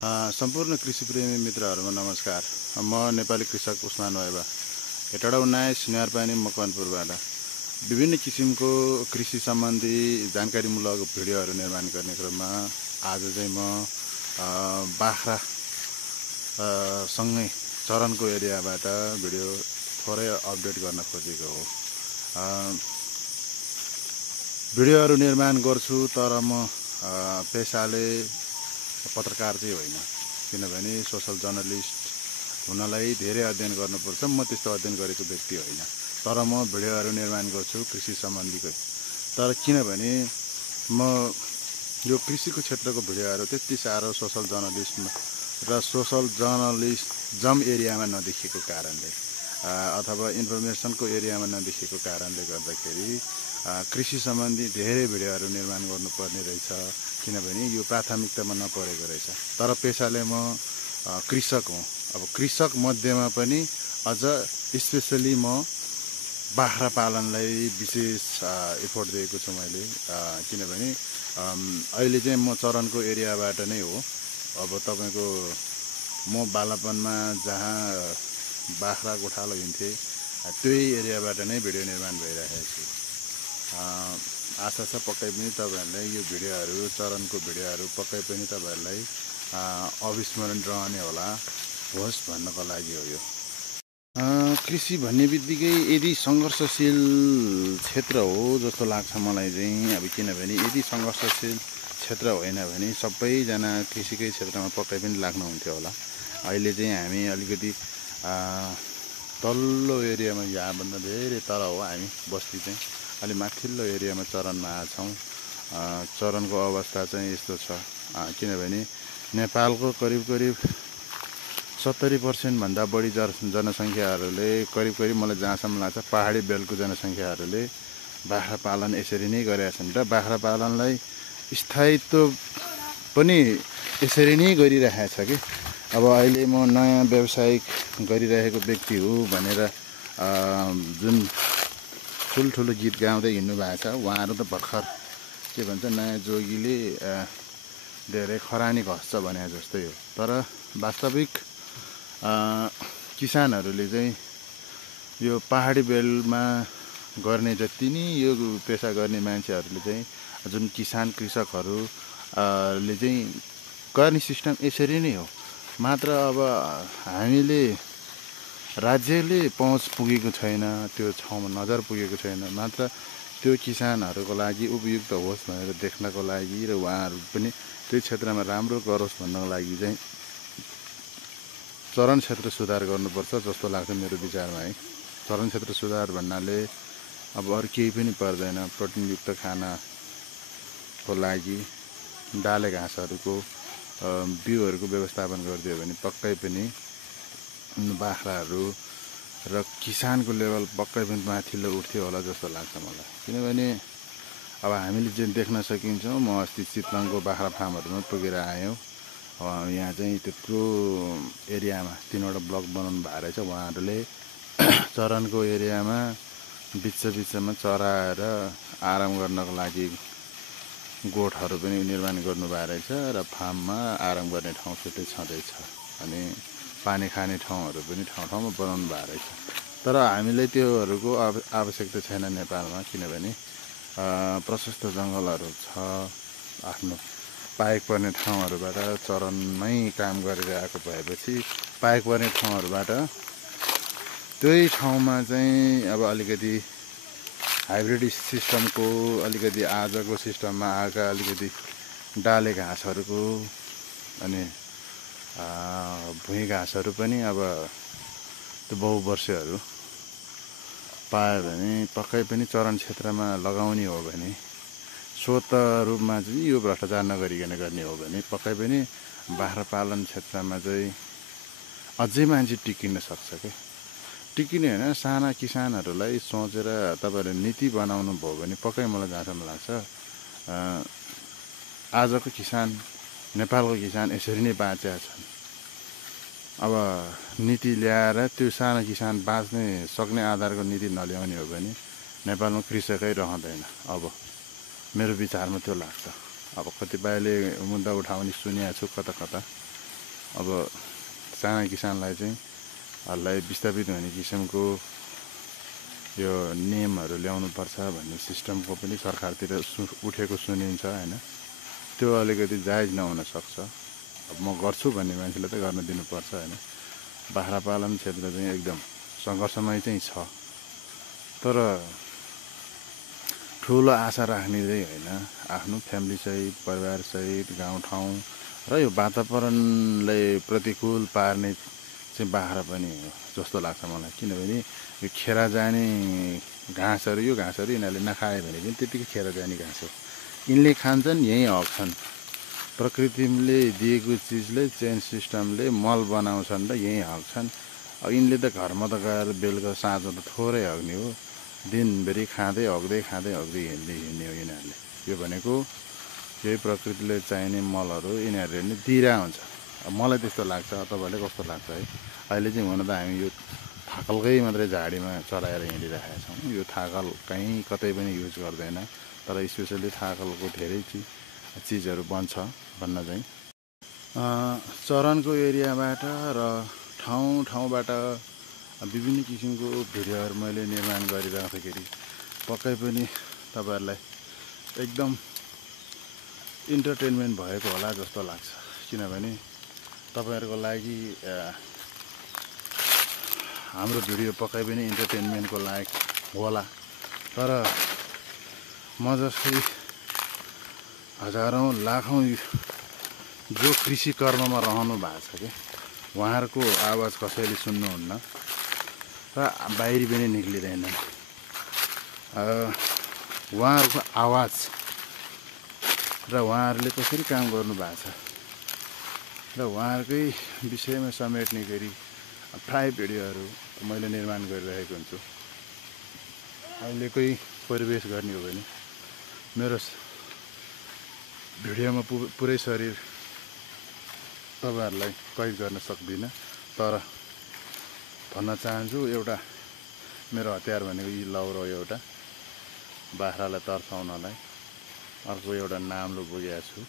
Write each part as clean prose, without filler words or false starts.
सम्पूर्ण कृषिप्रेमी मित्रहरुमा नमस्कार। म नेपाली कृषक usmanwaiba हेटडा 19 सिनारपानी मकवानपुरबाट विभिन्न किसिमको कृषि सम्बन्धी जानकारीमूलक भिडियोहरू निर्माण गर्ने क्रममा आज चाहिँ म बाख्रा सँगै चरनको एरियाबाट भिडियो थोरै अपडेट गर्न खोजेको हो। भिडियोहरू निर्माण गर्छु तर म पेशाले पत्रकार चाहिँ होइन, किनभने सोशल जर्नलिस्ट हुनलाई धेरै अध्ययन गर्नुपर्छ। म त्यस्तो अध्ययन गरेको व्यक्ति होइन, तर म भिडियोहरू निर्माण गर्छु कृषि सम्बन्धीकै। तर किनभने म यो कृषिको क्षेत्रको भिडियोहरू त्यति साह्रो सोशल जर्नलिज्म एरियामा नदेखिएको कारणले अथवा इन्फर्मेसनको एरियामा नदेखिएको कारणले गर्दाखेरि कृषि सम्बन्धी धेरै भिडियोहरू निर्माण गर्नुपर्ने रहेछ, किनभने यो प्राथमिकतामा नपरेको रहेछ। तर पेशाले म कृषक हुँ। अब कृषक मध्येमा पनि अझ स्पेसली म बाख्रा पालनलाई विशेष एफोर्ट दिएको छु मैले, किनभने अहिले चाहिँ म चरनको एरियाबाट नै हो। अब तपाईको म बालापनमा जहाँ बाख्रा गोठालो हिँड्थे त्यही एरियाबाट नै भिडियो निर्माण भइरहेको छु। आशा छ पक्कै पनि तपाईहरुलाई यो भिडियोहरू चरनको भिडियोहरू पक्कै पनि तपाईहरुलाई अविस्मरण रहने होला होस् भन्नको लागि हो। यो कृषि भन्ने बित्तिकै यदि संघर्षशील क्षेत्र हो जस्तो लाग्छ मलाई चाहिँ। अब किनभने यदि संघर्षशील क्षेत्र होइन भने सबैजना कृषिकै क्षेत्रमा पक्कै पनि लाग्नुहुन्थ्यो होला। अहिले चाहिँ हामी अलिकति तल्लो एरियामा, यहाँभन्दा धेरै तल हो हामी बस्ती चाहिँ, अलि माथिल्लो एरियामा चरनमा आछौँ। चरनको अवस्था चाहिँ यस्तो छ, किनभने नेपालको करिब 70% भन्दा बढी जनसङ्ख्याहरूले करिब मलाई जहाँसम्म लाग्छ पहाडी बेल्टको जनसङ्ख्याहरूले बाख्रा पालन यसरी नै गरेका छन् र बाख्रा पालनलाई स्थायित्व पनि यसरी नै गरिरहेको छ कि। अब अहिले म नयाँ व्यावसायिक गरिरहेको व्यक्ति हो भनेर जुन ठुल्ठुलो गीत गाउँदै हिँड्नु भएको छ उहाँहरू त भर्खर के भन्छ नयाँ जोगीले धेरै खरानी घस्छ भने जस्तै हो। तर वास्तविक किसानहरूले चाहिँ यो पहाडी बेल्टमा गर्ने जति नै यो पेसा गर्ने मान्छेहरूले चाहिँ जुन कृषकहरूले चाहिँ गर्ने सिस्टम यसरी नै हो। मात्र अब हामीले राज्यले पहुँच पुगेको छैन, त्यो ठाउँमा नजर पुगेको छैन। मात्र त्यो किसानहरूको लागि उपयुक्त होस् भनेर देख्नको लागि र उहाँहरू पनि त्यो क्षेत्रमा राम्रो गरोस् भन्नको लागि चाहिँ चरण क्षेत्र सुधार गर्नुपर्छ जस्तो लाग्छ मेरो विचारमा है। चरण क्षेत्र सुधार भन्नाले अब अरू केही पनि पर्दैन। प्रोटिनयुक्त खानाको लागि डाले घाँसहरूको बिउहरूको व्यवस्थापन गरिदियो भने पक्कै पनि बाख्राहरू र किसानको लेभल पक्कै पनि माथिल्लो उठ्थ्यो होला जस्तो लाग्छ मलाई। किनभने अब हामीले जे देख्न सकिन्छौँ, म अस्ति चितवनको बाख्रा फार्महरूमा पुगेर आयौँ। यहाँ चाहिँ त्यत्रो एरियामा 3वटा ब्लक बनाउनु भएको रहेछ। उहाँहरूले चरनको एरियामा बिचमा चराएर आराम गर्नको लागि गोठहरू पनि निर्माण गर्नुभएको रहेछ र फार्ममा आराम गर्ने ठाउँ छुट्टै छँदैछ। अनि पानी खाने ठाउँहरू पनि ठाउँमा बनाउनु भएको रहेछ। तर हामीलाई त्योहरूको आवश्यकता छैन नेपालमा, किनभने प्रशस्त जङ्गलहरू छ। आफ्नो पाएक पर्ने ठाउँहरूबाट चरनमै काम गरेर आएको भएपछि पाएक पर्ने ठाउँहरूबाट त्यही ठाउँमा चाहिँ अब अलिकति हाइब्रिड सिस्टमको अलिकति आजको सिस्टममा आएका अलिकति डाले घाँसहरूको अनि भुइँ घाँसहरू पनि अब त्यो बहुवर्षहरू पायो भने पक्कै पनि चरण क्षेत्रमा लगाउने हो भने, स्वत रूपमा चाहिँ यो भ्रष्टाचार नगरिकन गर्ने हो भने पक्कै पनि बाख्रा पालन क्षेत्रमा चाहिँ अझै मान्छे टिकिन सक्छ क्या। टिकिने होइन, साना किसानहरूलाई सोचेर तपाईँहरूले नीति बनाउनु भयो भने पक्कै मलाई जहाँसम्म लाग्छ आजको किसान, नेपालको किसान यसरी नै बाँचेका छन्। अब नीति ल्याएर त्यो सानो किसान बाँच्ने सक्ने आधारको नीति नल्याउने हो भने नेपालमा कृषकै रहँदैन। अब मेरो विचारमा त्यो लाग्छ। अब कतिपयले मुद्दा उठाउने सुनेको छु कता अब साना किसानलाई चाहिँ विस्थापित हुने किसिमको यो नियमहरू ल्याउनुपर्छ भन्ने सिस्टमको पनि सरकारतिर उठेको सुनिन्छ होइन। त्यो अलिकति जायज नहुन सक्छ। अब म गर्छु भन्ने मान्छेले त गर्न दिनुपर्छ होइन। बाख्रा पालन क्षेत्र चाहिँ एकदम सङ्घर्षमय चाहिँ छ, तर ठुलो आशा राख्ने चाहिँ होइन। आफ्नो फ्यामिलीसहित परिवारसहित गाउँठाउँ र यो वातावरणलाई प्रतिकूल पार्ने चाहिँ बाख्रा पनि हो जस्तो लाग्छ मलाई। किनभने यो खेर जाने घाँसहरू, यो घाँसहरू यिनीहरूले नखायो भने पनि त्यतिकै खेर जाने घाँस हो। यिनले खान्छन्, यहीँ हग्छन्। प्रकृतिले दिएको चिजले, चेन सिस्टमले मल बनाउँछन् र यहीँ हग्छन्। अब यिनले त घरमा त गएर बेलुका साँझ त थोरै हग्ने हो, दिनभरि खाँदै हग्दै हिँड्ने हो यिनीहरूले। यो भनेको यही प्रकृतिले चाहिने मलहरू यिनीहरूले नै दिइरहेको हुन्छ। अब मलाई त्यस्तो लाग्छ। तपाईँलाई कस्तो लाग्छ है? अहिले चाहिँ हुन त हामी यो थाकलकै मात्रै झाडीमा चढाएर हिँडिरहेका छौँ। यो थाकल कहीँ कतै पनि युज गर्दैन, तर स्पेसली थाकलको धेरै चिजहरू बन्छ भन्न चाहिँ चरनको एरियाबाट र ठाउँबाट विभिन्न किसिमको भिडियोहरू मैले निर्माण गरिराख्दाखेरि पक्कै पनि तपाईँहरूलाई एकदम इन्टरटेनमेन्ट भएको होला जस्तो लाग्छ। किनभने तपाईँहरूको लागि हाम्रो भिडियो पक्कै पनि इन्टरटेनमेन्टको लायक होला। तर म जस्तै हजारौँ लाखौँ जो कृषि कर्ममा रहनु भएको छ कि उहाँहरूको आवाज कसैले सुन्नुहुन्न र बाहिरी पनि निक्लिँदैन। उहाँहरूको आवाज र उहाँहरूले कसरी काम गर्नु भएको छ र उहाँहरूकै विषयमा समेट्ने गरी प्राय भिडियोहरू मैले निर्माण गरिरहेको हुन्छु। अहिलेकै परिवेश गर्ने हो भने मेरो भिडियोमा पुरै शरीर तपाईँहरूलाई कैद गर्न सक्दिनँ, तर भन्न चाहन्छु एउटा मेरो हतियार भनेको यी लौरो एउटा बाख्रालाई तर्साउनलाई, अर्को एउटा नाम्लो बोकेको छु,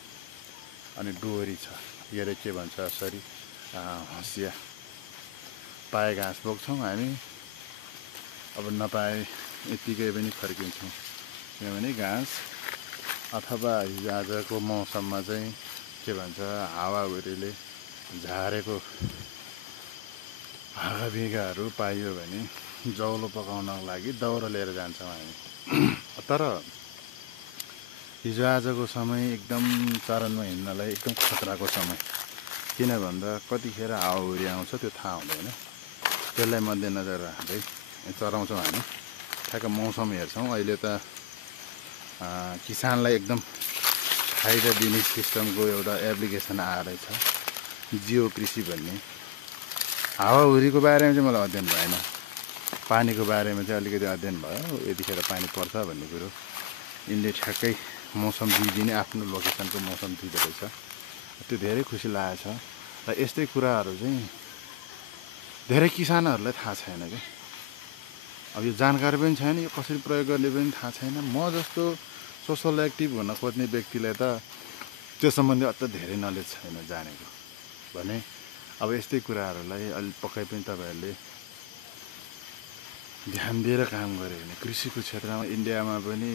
अनि डोरी छ, यसले के भन्छ यसरी हँसिया। पाए घाँस बोक्छौँ हामी, अब नपाए यत्तिकै पनि फर्किन्छौँ। किनभने घाँस अथवा हिजो आजको मौसममा चाहिँ के भन्छ हावाहुरीले झारेको हाँगाभिगाहरू पाइयो भने जौलो पकाउनको लागि दाउरा लिएर जान्छौँ हामी। तर हिजो आजको समय एकदम चरनमा हिँड्नलाई एकदम खतराको समय। किन भन्दा कतिखेर हावाहुरी आउँछ त्यो थाहा हुँदैन। त्यसलाई मध्यनजर राख्दै चराउँछौँ हामी। ठ्याक्क मौसम हेर्छौँ। अहिले त किसानलाई एकदम फाइदा दिने सिस्टमको एउटा एप्लिकेसन आएर छ, जियो कृषि भन्ने। हावाहुरीको बारेमा चाहिँ मलाई अध्ययन भएन, पानीको बारेमा चाहिँ अलिकति अध्ययन भयो। यतिखेर पानी पर्छ भन्ने कुरो यिनले ठ्याक्कै मौसम दिइदिने, आफ्नो लोकेसनको मौसम दिँदो रहेछ। त्यो धेरै खुसी लागेको छ। र यस्तै कुराहरू चाहिँ धेरै किसानहरूलाई थाहा छैन कि। अब यो जानकारी पनि छैन, यो कसरी प्रयोग गर्ने पनि थाहा छैन। म जस्तो सोसल एक्टिभ हुन खोज्ने व्यक्तिलाई त त्यो सम्बन्धी अझ धेरै नलेज छैन जानेको भने। अब यस्तै कुराहरूलाई अलि पक्कै पनि तपाईँहरूले ध्यान दिएर काम गऱ्यो भने कृषिको क्षेत्रमा इन्डियामा पनि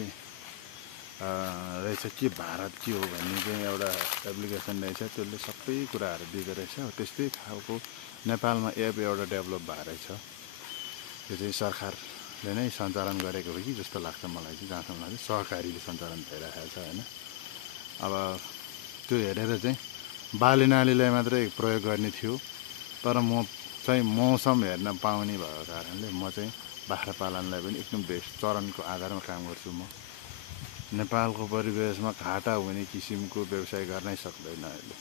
रहेछ के भारत के हो भन्ने चाहिँ एउटा एप्लिकेसन रहेछ। त्यसले सबै कुराहरू दिँदो रहेछ। त्यस्तै खालको नेपालमा एप एउटा डेभलप भएको रहेछ। यो चाहिँ सरकारले नै सञ्चालन गरेको हो कि जस्तो लाग्छ मलाई चाहिँ। जहाँसम्म चाहिँ सहकारीले सञ्चालन भइरहेको छ होइन। अब त्यो हेरेर चाहिँ बाली नालीलाई मात्रै प्रयोग गर्ने थियो, तर म चाहिँ मौसम हेर्न पाउने भएको कारणले म चाहिँ बाख्रा पालनलाई पनि एकदम बेस्ट चरनको आधारमा काम गर्छु। म नेपालको परिवेशमा घाटा हुने किसिमको व्यवसाय गर्नै सक्दैन अहिले।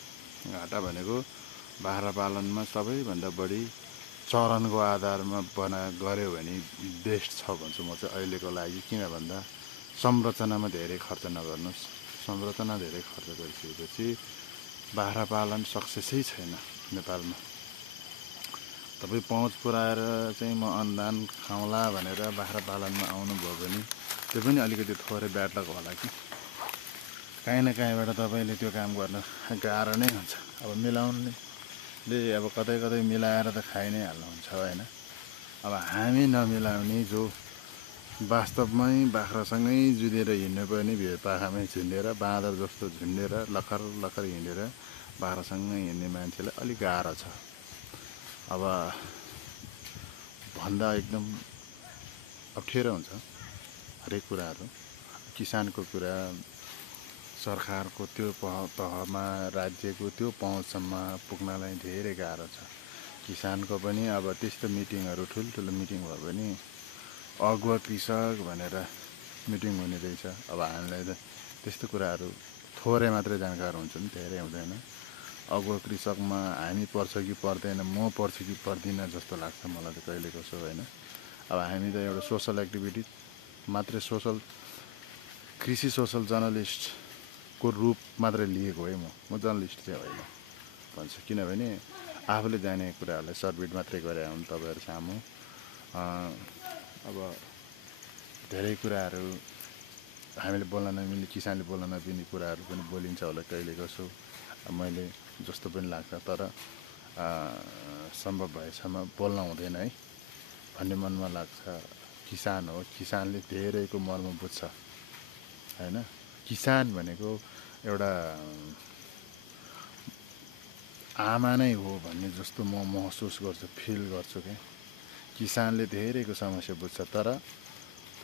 घाटा भनेको बाख्रा पालनमा सबैभन्दा बढी चरनको आधारमा गऱ्यो भने बेस्ट छ भन्छु म चाहिँ अहिलेको लागि। किन भन्दा संरचनामा धेरै खर्च नगर्नुहोस्। संरचना धेरै खर्च गरिसकेपछि बाख्रा पालन सक्सेसै छैन नेपालमा। तपाईँ पहुँच पुऱ्याएर चाहिँ म अनुदान खाउँला भनेर बाख्रा पालनमा आउनुभयो भने त्यो पनि अलिकति थोरै ब्याड लक होला कि। काहीँ न काहीँबाट तपाईँले त्यो काम गर्न गाह्रो नै हुन्छ। अब मिलाउने अब कतै कतै मिलाएर त खाइ नै हाल्नुहुन्छ होइन। अब हामी नमिलाउने जो वास्तवमै बाख्रासँगै जुधेर हिँड्नु पर्ने भिरपाखामै झुन्डेर बाँदर जस्तो झुन्डेर लखर लखर हिँडेर बाख्रासँगै हिँड्ने मान्छेलाई अलिक गाह्रो छ। अब भन्दा एकदम अप्ठ्यारो हुन्छ हरेक कुराहरू। किसानको कुरा सरकारको त्यो तहमा राज्यको त्यो पहुँचसम्म पुग्नलाई धेरै गाह्रो छ। किसानको पनि अब त्यस्तो मिटिङहरू ठुल्ठुलो मिटिङ भयो भने अगुवा कृषक भनेर मिटिङ हुने रहेछ। अब हामीलाई त त्यस्तो कुराहरू थोरै मात्रै जानकार हुन्छ नि, धेरै हुँदैन। अगुवा कृषकमा हामी पर्छ कि पर्दैन, म पर्छु कि पर्दिनँ जस्तो लाग्छ मलाई त कहिले कसो होइन। अब हामी त एउटा सोसल एक्टिभिटी मात्रै, कृषि सोसल जर्नलिस्टको रूप मात्रै लिएको है। म जर्नलिस्ट चाहिँ होइन भन्छु, किनभने आफूले जाने कुराहरूलाई सर्टबिट मात्रै गरे हुन् तपाईँहरू सामु। अब धेरै कुराहरू हामीले बोल्न नमिल्ने, किसानले बोल्न नमिल्ने कुराहरू पनि बोलिन्छ होला कहिले कसो, मैले जस्तो पनि लाग्छ। तर सम्भव भएसम्म बोल्न हुँदैन है भन्ने मनमा लाग्छ। किसान हो, किसानले धेरैको मर्म बुझ्छ होइन। किसान भनेको एउटा आमा नै हो भन्ने जस्तो म महसुस गर्छु, फिल गर्छु क्या। किसानले धेरैको समस्या बुझ्छ, तर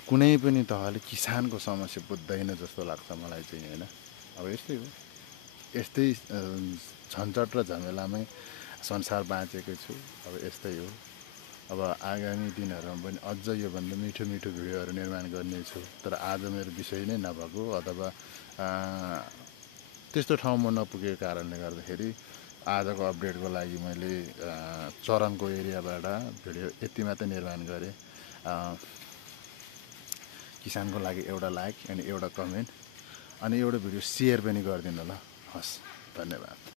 कुनै पनि तहले किसानको समस्या बुझ्दैन जस्तो लाग्छ मलाई चाहिँ होइन। अब यस्तै हो, यस्तै झन्झट र झमेलामै संसार बाँचेको छु। अब यस्तै हो। अब आगामी दिनहरूमा पनि अझ योभन्दा मिठो मिठो भिडियोहरू निर्माण गर्नेछु। तर आज मेरो विषय नै नभएको अथवा त्यस्तो ठाउँमा नपुगेको कारणले गर्दाखेरि आजको अपडेटको लागि मैले चरनको एरियाबाट भिडियो यति मात्रै निर्माण गरेँ। किसानको लागि एउटा लाइक अनि एउटा कमेन्ट अनि एउटा भिडियो सेयर पनि गरिदिनु ल। हस्, धन्यवाद।